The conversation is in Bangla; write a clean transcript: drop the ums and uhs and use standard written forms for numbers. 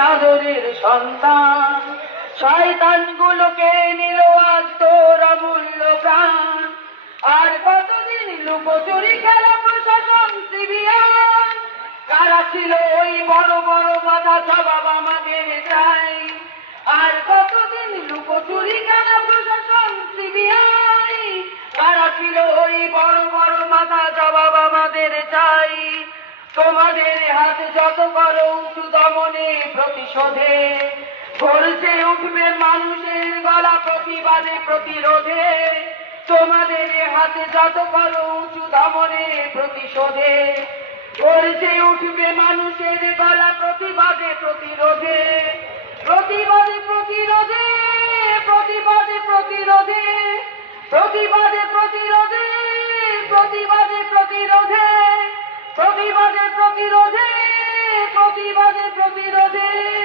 আদরের সন্তান, শয়তানগুলোকে নিল আজ তোর অমূল্য প্রাণ। আর কতদিন লুকোচুরি খেলা প্রশাসন সিবিআই, কারা ছিল ওই বড় বড় মাথা জবাব আমাদের চাই। আর কতদিন লুকোচুরি খেলা প্রশাসন সিবিআই, কারা ছিল ওই বড় বড় মাথা জবাব আমাদের চাই। তোমাদের হাত যত করো উঁচু দমনে প্রতিশোধে, গর্জে উঠবে মানুষের গলা প্রতিবাদে প্রতিরোধে। তোমাদের হাতে যত করো উঁচু দমনে প্রতিশোধে, গর্জে উঠবে মানুষের গলা প্রতিবাদে প্রতিরোধে। প্রতিবাদে প্রতিরোধে, প্রতিবাদে প্রতিরোধে, প্রতিবাদে প্রতিরোধে, প্রতিবাদে প্রতিরোধে, প্রতিবাদে প্রতিরোধে, প্রতিবাদে প্রতিরোধে।